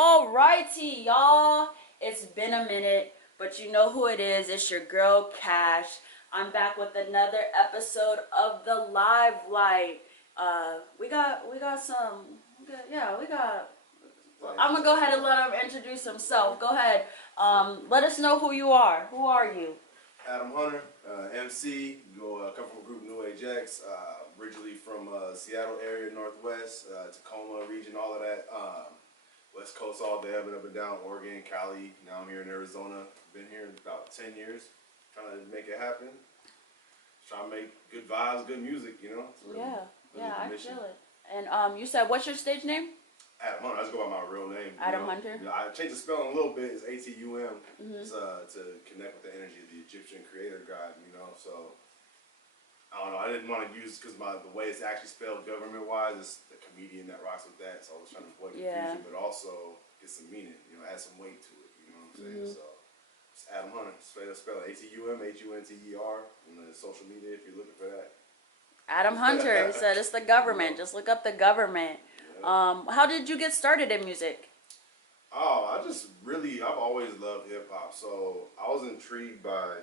Alrighty, y'all. It's been a minute, but you know who it is. It's your girl Cash. I'm back with another episode of the Live Light. We got some. We got. I'm gonna go ahead and let him introduce himself. Go ahead. Let us know who you are. Who are you? Atum Hunter, MC. Come from a group New Age X. Originally from Seattle area, Northwest, Tacoma region, all of that. West Coast all day. I've been up and down Oregon, Cali. Now I'm here in Arizona. Been here about 10 years. Trying to make it happen. Trying to make good vibes, good music. You know. It's really, I feel it. And you said, what's your stage name? Atum Hunter. I just go by my real name. Atum Hunter. I changed the spelling a little bit. It's Atum. It's to connect with the energy of the Egyptian creator god. You know, so I don't know. I didn't want to use because the way it's actually spelled government-wise is the comedian that rocks with that. So I was trying to avoid confusion, but also get some meaning. You know, add some weight to it. You know what I'm saying? So it's Atum Hunter. Straight up spell it. Atum Hunter. And then social media if you're looking for that. Atum Hunter. He said it's the government. Just look up the government. How did you get started in music? Oh, I've always loved hip hop. So I was intrigued by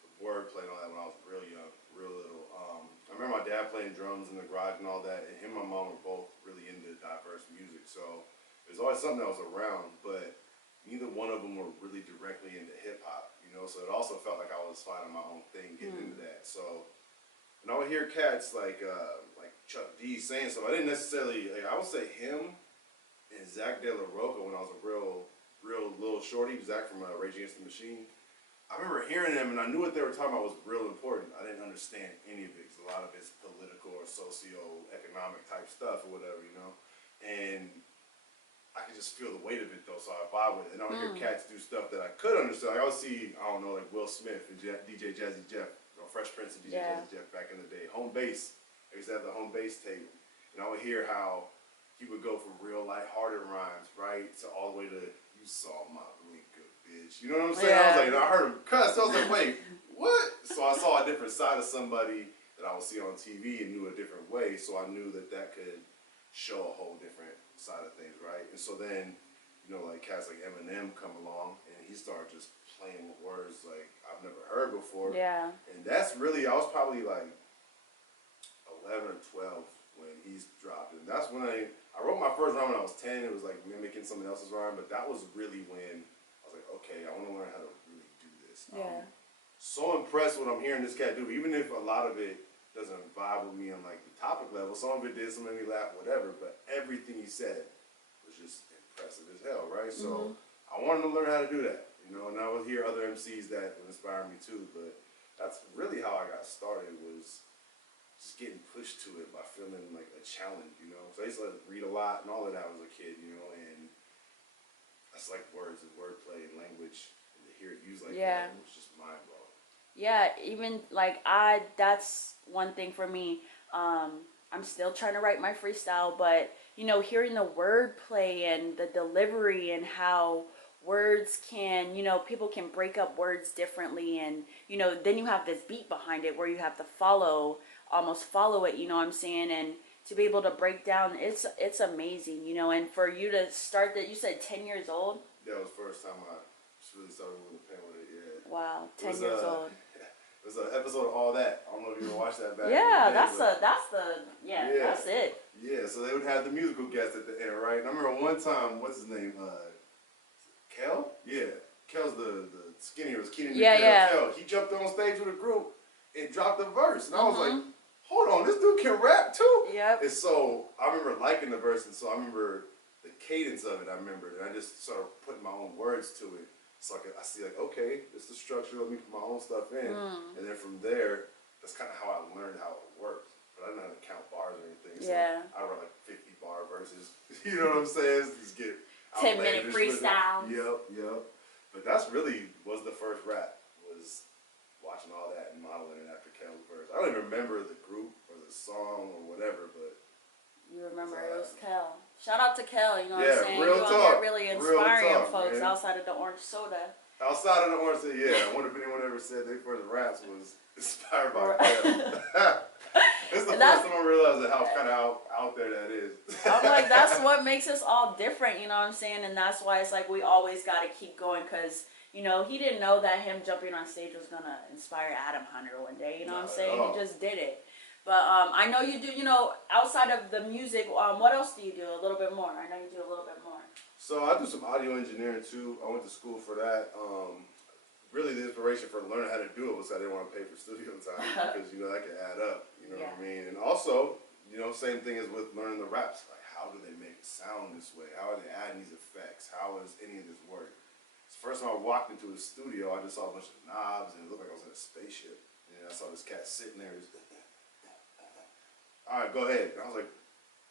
the wordplay and all that when I was real young, real little. I remember my dad playing drums in the garage and all that, and him and my mom were both really into diverse music. So it was always something that was around, but neither one of them were really directly into hip hop, you know. So it also felt like I was finding my own thing, getting into that. So when I would hear cats like Chuck D saying stuff, I didn't necessarily I would say him and Zach De La Roca when I was a real little shorty. Zach from Rage Against the Machine. I remember hearing them and I knew what they were talking about was real important. I didn't understand any of it because a lot of it's political or socio-economic type stuff or whatever, you know. And I could just feel the weight of it though, so I vibe with it. And I would hear cats do stuff that I could understand. Like I would see, I don't know, like Will Smith and DJ Jazzy Jeff, Fresh Prince and DJ Jazzy Jeff back in the day. Home base. I used to have the home base tape. And I would hear how he would go from real lighthearted rhymes, right, to all the way to "You saw my really good bitch." You know what I'm saying? I was like, I heard him cuss. I was like, wait, what? So I saw a different side of somebody that I would see on TV and knew a different way. So I knew that could show a whole different side of things, right? And so then, you know, like cats like Eminem come along and he started just playing with words like I've never heard before. Yeah. And that's really, I was probably like 11 or 12 when he's dropped. And that's when I wrote my first rhyme when I was 10. It was like mimicking someone else's rhyme, but that was really when I was like, okay, I want to learn how to really do this. So impressed with what I'm hearing this cat do, even if a lot of it doesn't vibe with me on like the topic level. Some of it did, some made me laugh, whatever, but everything he said was just impressive as hell, right? So I wanted to learn how to do that, you know, and I would hear other MCs that would inspire me too, but that's really how I got started, was just getting pushed to it by feeling like a challenge, you know. So I used to read a lot and all of that as a kid, you know, and that's like words and wordplay and language, and to hear it used like that was just mind blowing. Yeah, even like that's one thing for me. I'm still trying to write my freestyle, but you know, hearing the wordplay and the delivery and how words can, you know, people can break up words differently, and you know, then you have this beat behind it where you have to almost follow it, you know what I'm saying, and to be able to break down, it's amazing, you know. And for you to start that, you said 10 years old? That was the first time I really started moving the pen with it, yeah. Wow, 10 years old. It was an episode of All That. I don't know if you ever watched that back. Yeah, that's it. Yeah, so they would have the musical guest at the end, right? And I remember one time, what's his name? Kel? Yeah. Kel's the skinnier, was Keenan. Kel. He jumped on stage with a group and dropped a verse. And I was like, hold on, this dude can rap too? Yep. And so I remember liking the verse, and so I remember the cadence of it, I remembered. And I just started putting my own words to it. So I see like, okay, this is the structure, let me put my own stuff in. And then from there, that's kind of how I learned how it worked. But I didn't know how to count bars or anything. So I wrote like 50 bar verses. You know what I'm saying? Just get 10-minute freestyle. Yep. But that's really was the first rap, was watching all that and modeling it after Kel's verse. I don't even remember the group or the song or whatever, but you remember it was Kel. Shout out to Kel, you know what I'm saying? Real you talk. Out here really inspiring talk, folks man. outside of the orange soda. Outside of the Orange City, yeah. I wonder if anyone ever said their first raps was inspired by Right. them. It's the And first that's, time I realized that how kind of out there that is. I'm like, that's what makes us all different, you know what I'm saying? And that's why it's like we always got to keep going because, you know, he didn't know that him jumping on stage was going to inspire Adam Hunter one day, you know what I'm Not at saying? He all. just did it. But I know you do, you know, outside of the music, what else do you do? A little bit more. I know you do a little bit more. So I do some audio engineering too. I went to school for that. Really, the inspiration for learning how to do it was I didn't want to pay for studio time because you know that could add up. You know Yeah. what I mean? And also, you know, same thing as with learning the raps. Like, how do they make it sound this way? How are they adding these effects? How does any of this work? The first time I walked into a studio, I just saw a bunch of knobs and it looked like I was in a spaceship. And I saw this cat sitting there. Just, all right, go ahead. And I was like,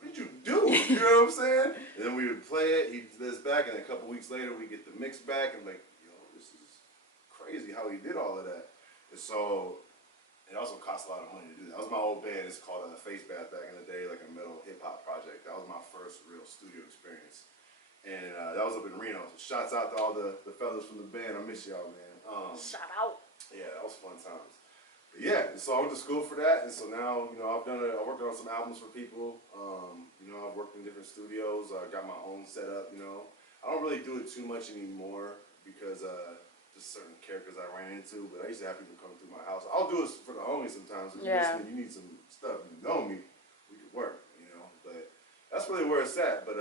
what did you do? You know what I'm saying? And then we would play it. He did this back, and a couple weeks later, we get the mix back, and like, yo, this is crazy how he did all of that. And so it also costs a lot of money to do that. That was my old band. It's called Face Bath back in the day, like a metal hip hop project. That was my first real studio experience. And that was up in Reno. So shouts out to all the fellas from the band. I miss y'all, man. Shout out. Yeah, that was fun times. But yeah, and so I went to school for that, and so now, you know, I worked on some albums for people. You know, I've worked in different studios. I got my own setup, you know. I don't really do it too much anymore because just certain characters I ran into, but I used to have people come through my house. I'll do it for the homies sometimes. If you're Yeah. listening, you need some stuff, you know me, we could work, you know. But that's really where it's at. But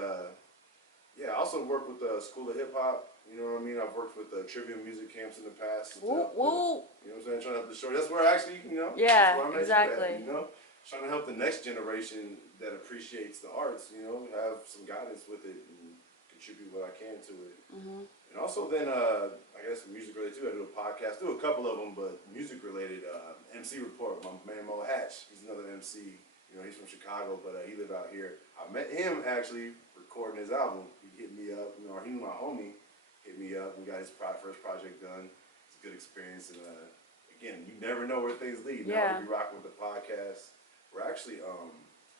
yeah, I also work with the School of Hip Hop. You know what I mean? I've worked with the trivia music camps in the past. Woo, woo. You know what I'm saying? Trying to help the show. That's where actually, you know. Yeah, that's where I met exactly. You, at, you know, trying to help the next generation that appreciates the arts. You know, have some guidance with it and contribute what I can to it. Mm-hmm. And also then, I guess music related too. I do a podcast, do a couple of them, but music related. MC Report. My man Mo Hatch. He's another MC. You know, he's from Chicago, but he lived out here. I met him actually recording his album. He hit me up. You know, he knew my homie. Hit me up. We got his first project done. It's a good experience, and again, you never know where things lead. Yeah. Now we be rocking with the podcast. We're actually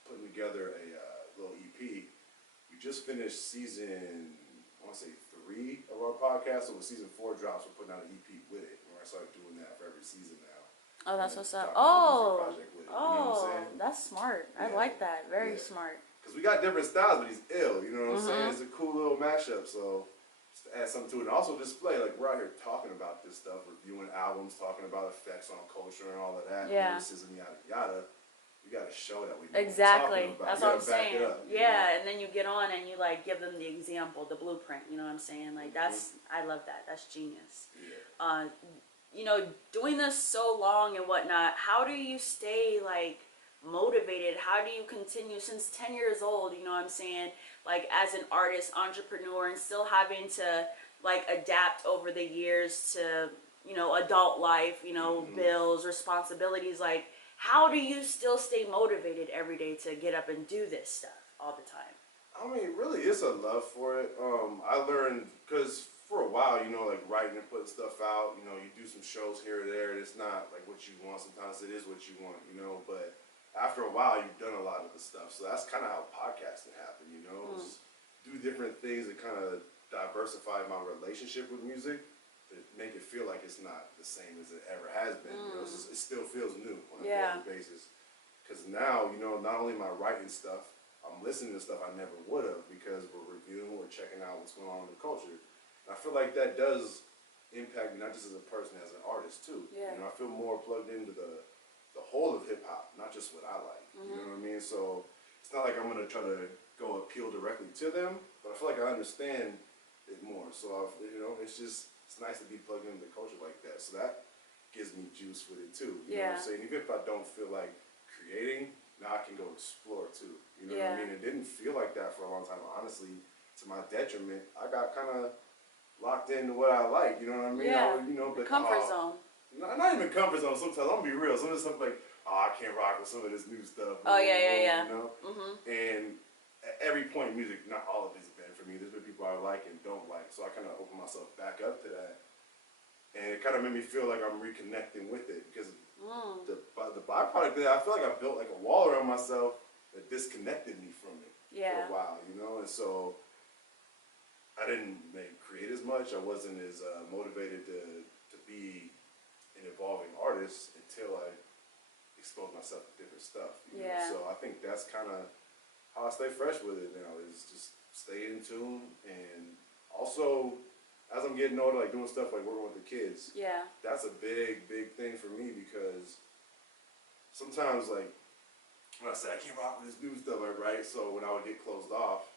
putting together a little EP. We just finished season, I want to say 3 of our podcast. So when season 4 drops, we're putting out an EP with it. We're gonna start doing that for every season now. Oh, that's And what's up. talking about Oh, the music project with it, you know what I'm saying? that's smart. I Yeah. like that. Very Yeah. smart. Because we got different styles, but he's ill. You know what I'm saying? Mm-hmm. It's a cool little mashup. So just to add something to it, and also display like we're out here talking about this stuff, reviewing albums, talking about effects on culture and all of that, Yeah. lyricism, yada yada. We got to show that we know Exactly. what we're talking about. That's We what I'm gotta back it saying. up, you Yeah, know? and then you get on and you like give them the example, the blueprint. You know what I'm saying? Like that's, I love that. That's genius. Yeah. You know, doing this so long and whatnot, how do you stay like motivated? How do you continue since 10 years old, you know what I'm saying? Like as an artist, entrepreneur, and still having to like adapt over the years to, you know, adult life, you know, bills, responsibilities. Like, how do you still stay motivated every day to get up and do this stuff all the time? I mean, really, it's a love for it. I learned because for a while, you know, like writing and putting stuff out, you know, you do some shows here or there. And it's not like what you want. Sometimes it is what you want, you know. But after a while, you've done a lot of the stuff. So that's kind of how podcasting happened, you know. Just do different things that kind of diversify my relationship with music to make it feel like it's not the same as it ever has been. You know, it still feels new on a daily basis. Because now, you know, not only am I writing stuff, I'm listening to stuff I never would have because we're reviewing, we're checking out what's going on in the culture. And I feel like that does impact me not just as a person, as an artist too. Yeah. You know, I feel more plugged into the whole of hip hop, not just what I like. You know what I mean? So it's not like I'm gonna try to go appeal directly to them, but I feel like I understand it more. So you know, it's nice to be plugged into the culture like that. So that gives me juice with it too. You know what I'm saying? Even if I don't feel like creating, now I can go explore too. You know what I mean? It didn't feel like that for a long time. Honestly, to my detriment, I got kind of locked into what I like. You know what I mean? Yeah. You know, but Comfort zone. not even comfort zone. Sometimes I'm gonna be real. Some of the stuff like, oh, I can't rock with some of this new stuff. Oh yeah. You know. And at every point in music, not all of it's been for me. There's been people I like and don't like. So I kind of opened myself back up to that, and it kind of made me feel like I'm reconnecting with it because the byproduct of that, I feel like I built like a wall around myself that disconnected me from it for a while, you know. And so I didn't create as much. I wasn't as motivated to be an evolving artist until I exposed myself to different stuff. You know? Yeah. So I think that's kind of how I stay fresh with it now. Is just stay in tune, and also as I'm getting older, like doing stuff like working with the kids. Yeah. That's a big thing for me because sometimes like when I say I can't rock with this new stuff, like, right? So when I would get closed off,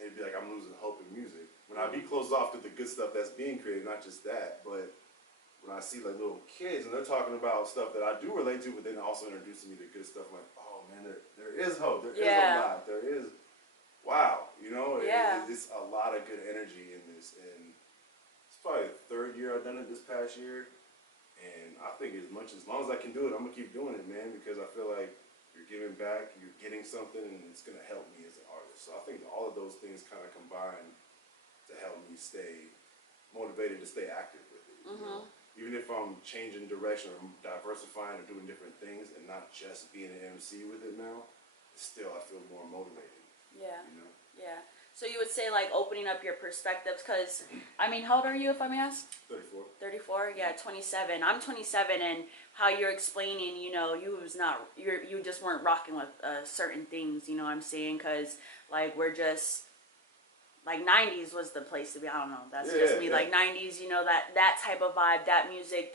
it'd be like I'm losing hope in music. When I be closed off to the good stuff that's being created, not just that, but when I see like little kids and they're talking about stuff that I do relate to, but then also introducing me to good stuff, I'm like, oh man, there is hope, there is a lot, there is, wow, you know, it's a lot of good energy in this, and it's probably the third year I've done it this past year, and I think as long as I can do it, I'm gonna keep doing it, man, because I feel like you're giving back, you're getting something, and it's gonna help me as an artist. So I think all of those things kind of combine to help me stay motivated to stay active with it. You know? Even if I'm changing direction or diversifying or doing different things and not just being an MC with it now, still I feel more motivated. Yeah. You know? Yeah. So you would say like opening up your perspectives, because I mean, how old are you, if I may ask? 34. 34. Yeah, 27. I'm 27, and how you're explaining, you know, you just weren't rocking with certain things. You know what I'm saying? Because like we're just like 90s was the place to be. I don't know. That's just me. Yeah. Like 90s, you know, that type of vibe, that music,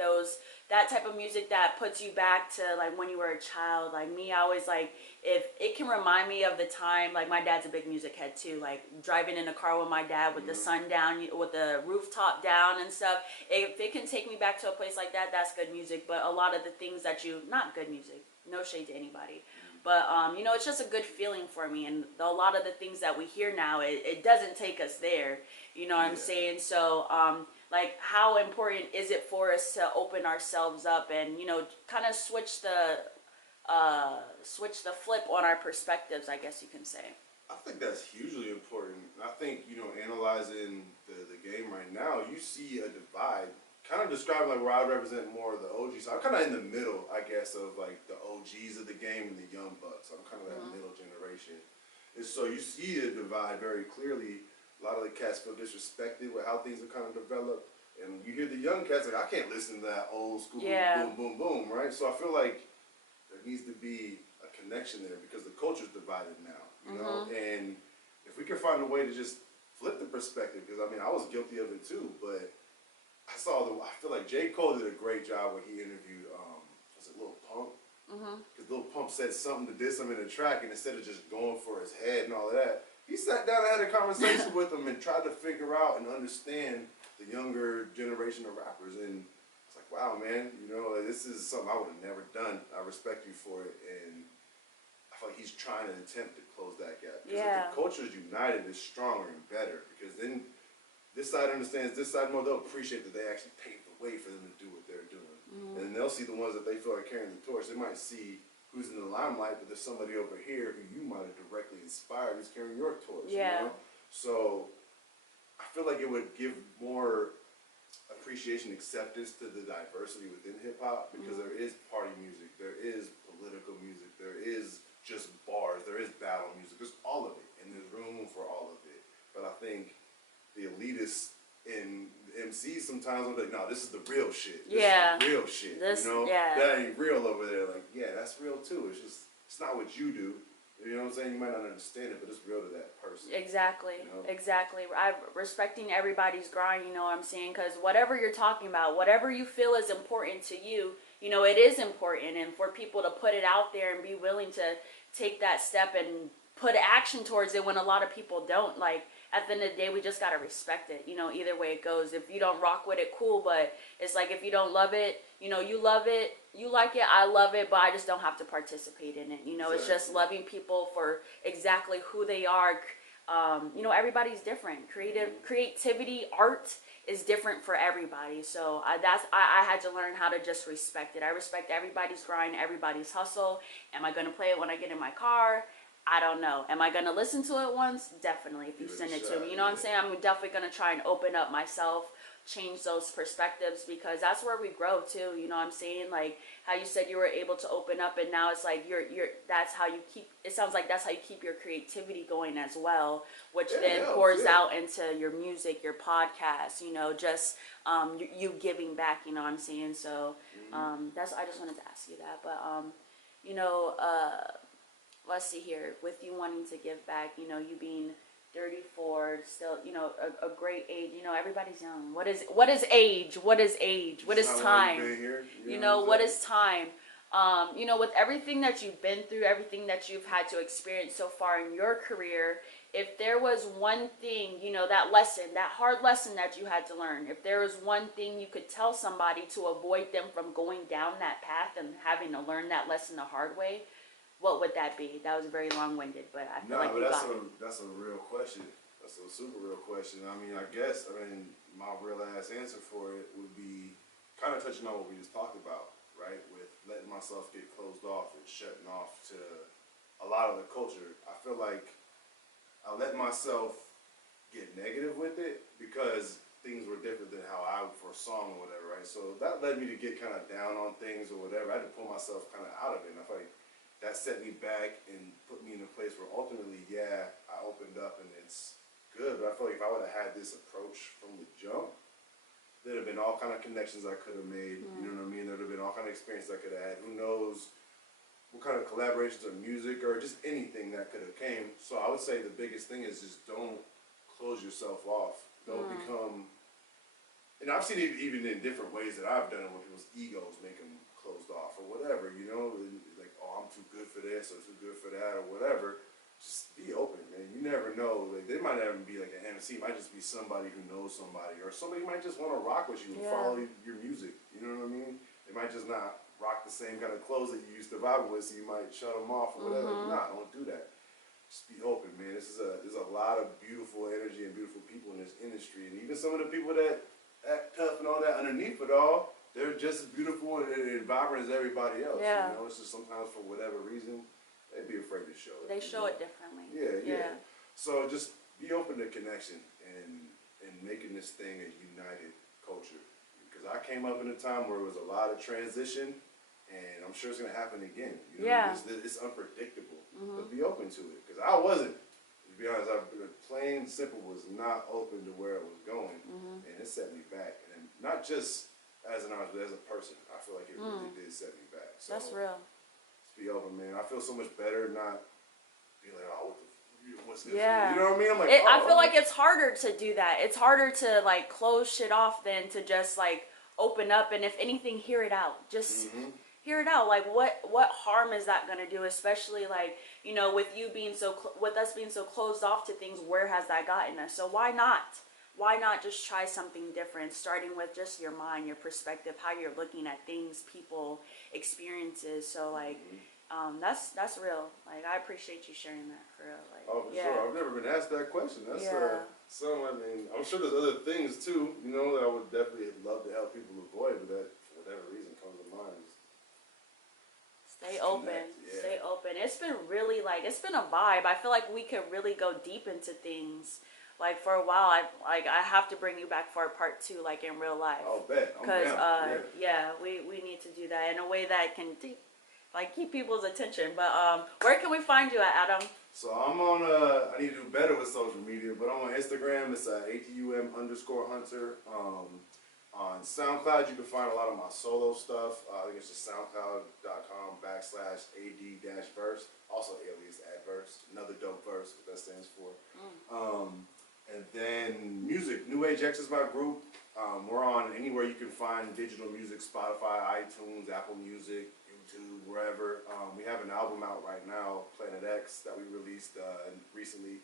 that type of music that puts you back to like when you were a child. Like me, I always like, if it can remind me of the time, like my dad's a big music head too, like driving in a car with my dad with the sun down, with the rooftop down and stuff. If it can take me back to a place like that, that's good music. But a lot of the things not good music, no shade to anybody. But, you know, it's just a good feeling for me. And a lot of the things that we hear now, it doesn't take us there. You know what I'm saying? So, like, how important is it for us to open ourselves up and, you know, kind of switch the flip on our perspectives, I guess you can say. I think that's hugely important. I think, you know, analyzing the game right now, you see a divide. Kind of describing like where I represent more of the OGs. So I'm kind of in the middle, I guess, of like the OGs of the game and the young bucks. I'm kind of that middle generation. And so you see a divide very clearly. A lot of the cats feel disrespected with how things have kind of developed. And you hear the young cats like, I can't listen to that old school boom, boom, boom, right? So I feel like there needs to be a connection there because the culture's divided now, you know? And if we can find a way to just flip the perspective, because I mean, I was guilty of it too, but I feel like J. Cole did a great job when he interviewed, was it Lil Pump? Because Lil Pump said something to diss him in the track, and instead of just going for his head and all of that, he sat down and had a conversation with him and tried to figure out and understand the younger generation of rappers. And it's like, wow, man, you know, this is something I would have never done. I respect you for it, and I feel like he's trying to attempt to close that gap. Because if the culture is united, it's stronger and better. Because then this side understands this side more, they'll appreciate that they actually paved the way for them to do what they're doing. And they'll see the ones that they feel are carrying the torch. They might see who's in the limelight, but there's somebody over here who you might have directly inspired who's carrying your torch. Yeah. You know? So I feel like it would give more appreciation, acceptance to the diversity within hip hop, because there is party music, there is political music, there is just bars, there is battle music, there's all of it, and there's room for all of it. But I think the elitists in MCs sometimes will be like, no, this is the real shit. This is the real shit. You know? That ain't real over there. Like, yeah, that's real too. It's not what you do. You know what I'm saying? You might not understand it, but it's real to that person. Exactly. You know? Exactly. I'm respecting everybody's grind, you know what I'm saying? Because whatever you're talking about, whatever you feel is important to you, you know, it is important. And for people to put it out there and be willing to take that step and put action towards it when a lot of people don't, like, at the end of the day, we just gotta respect it, you know, either way it goes. If you don't rock with it, cool, but it's like if you don't love it, you know, you love it, you like it, I love it, but I just don't have to participate in it, you know. It's just loving people for exactly who they are. You know, everybody's different. Creativity, art is different for everybody. So I had to learn how to just respect it. I respect everybody's grind, everybody's hustle. Am I gonna play it when I get in my car? I don't know. Am I going to listen to it once? Definitely, if you send it to me. You know what I'm saying? I'm definitely going to try and open up myself change those perspectives, because that's where we grow too. You know what I'm saying? Like how you said you were able to open up, and now it's like you're that's how you keep, it sounds like that's how you keep your creativity going as well, which Yeah, it then helps, pours yeah. out into your music, your podcast, you know, just you giving back, you know what I'm saying? So that's, I just wanted to ask you that. But you know, let's see here, with you wanting to give back, you know, you being 34, still, you know, a great age. You know, everybody's young. What is age? What is age? What It's is not long time? you've been here, You know know, what what I'm is time? You know, with everything that you've been through, everything that you've had to experience so far in your career, if there was one thing, you know, that lesson, that hard lesson that you had to learn, if there was one thing you could tell somebody to avoid them from going down that path and having to learn that lesson the hard way, what would that be? That was very long-winded, but I feel Nah, like but you got it. that's a real question. That's a super real question. I mean, my real ass answer for it would be kind of touching on what we just talked about, right? With letting myself get closed off and shutting off to a lot of the culture. I feel like I let myself get negative with it because things were different than how I foresaw them or whatever, right? So that led me to get kind of down on things or whatever. I had to pull myself kind of out of it. And I feel like that set me back and put me in a place where ultimately, yeah, I opened up and it's good. But I feel like if I would have had this approach from the jump, there'd have been all kind of connections I could have made. You know what I mean? There'd have been all kind of experiences I could have had. Who knows what kind of collaborations or music or just anything that could have came. So I would say the biggest thing is just don't close yourself off. Don't become, and I've seen it even in different ways that I've done it when people's egos make them closed off or whatever, you know, like, oh, I'm too good for this or too good for that or whatever. Just be open, man. You never know. Like, they might not even be like an MC. It might just be somebody who knows somebody, or somebody might just want to rock with you and follow your music. You know what I mean? They might just not rock the same kind of clothes that you used to vibe with, so you might shut them off or whatever. Nah, don't do that. Just be open, man. There's a lot of beautiful energy and beautiful people in this industry, and even some of the people that act tough and all that underneath it all, they're just as beautiful and vibrant as everybody else. Yeah. You know, it's just sometimes for whatever reason they'd be afraid to show it. They show it differently. Yeah. So just be open to connection and making this thing a united culture. Because I came up in a time where it was a lot of transition, and I'm sure it's gonna happen again. You know, it's unpredictable, but be open to it. Because I wasn't. To be honest, plain and simple was not open to where it was going, and it set me back. And not just as an artist, but as a person, I feel like it really did set me back. So That's real. just be open, man. I feel so much better not be like, oh, what's this? Yeah. You know what I mean? I'm like, I feel like it's harder to do that. It's harder to like close shit off than to just like open up, and if anything, hear it out. Just hear it out. Like what harm is that gonna do? Especially like, you know, with you being so with us being so closed off to things. Where has that gotten us? So why not? Why not just try something different, starting with just your mind, your perspective, how you're looking at things, people, experiences. So like, that's real. Like, I appreciate you sharing that, for real. Like, oh, for sure. I've never been asked that question. That's something. I mean, I'm sure there's other things too, you know, that I would definitely love to help people avoid, but that for whatever reason comes to mind. Stay open. Yeah. Stay open. It's been really like, it's been a vibe. I feel like we could really go deep into things. Like, for a while, I have to bring you back for a part 2, like in real life. I'll bet. Because we need to do that in a way that can keep people's attention. But where can we find you at, Atum? So I'm on. I need to do better with social media, but I'm on Instagram. It's ATUM_Hunter. On SoundCloud, you can find a lot of my solo stuff. I think it's just SoundCloud.com/AD-verse. Also alias Adverse. Another dope verse, what that stands for. And then music. New Age X is my group. We're on anywhere you can find digital music: Spotify, iTunes, Apple Music, YouTube, wherever. We have an album out right now, Planet X, that we released recently.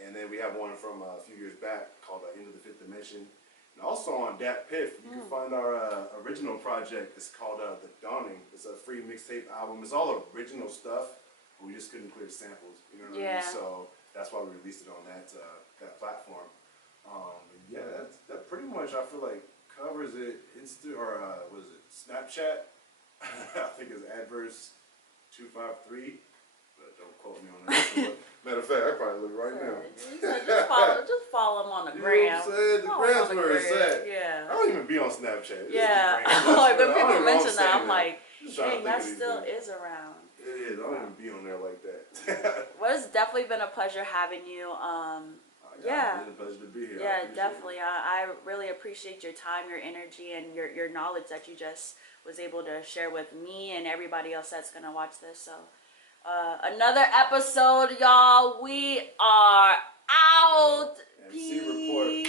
And then we have one from a few years back called Into the Fifth Dimension. And also on Dat Piff, you can find our original project. It's called The Dawning. It's a free mixtape album. It's all original stuff, but we just couldn't clear samples. You know what I mean? So that's why we released it on that platform. That pretty much, I feel like, covers it. Was it Snapchat? I think it's Adverse 253, but don't quote me on that. Matter of fact, I probably look right now. You said just follow him on the You know gram. what I'm saying? The Follow him gram's on the where it's gram. at. Yeah. I don't even be on Snapchat. It's Yeah. the gram. Like when I don't people even know mention I'm that, saying I'm like, Just trying to dang, think that of these still things. is around. It is. I don't even be on there like that. Well, it's definitely been a pleasure having you. Yeah. It's a pleasure to be here. Yeah, definitely. I really appreciate your time, your energy, and your knowledge that you just was able to share with me and everybody else that's gonna watch this. So, another episode, y'all. We are out. MC report.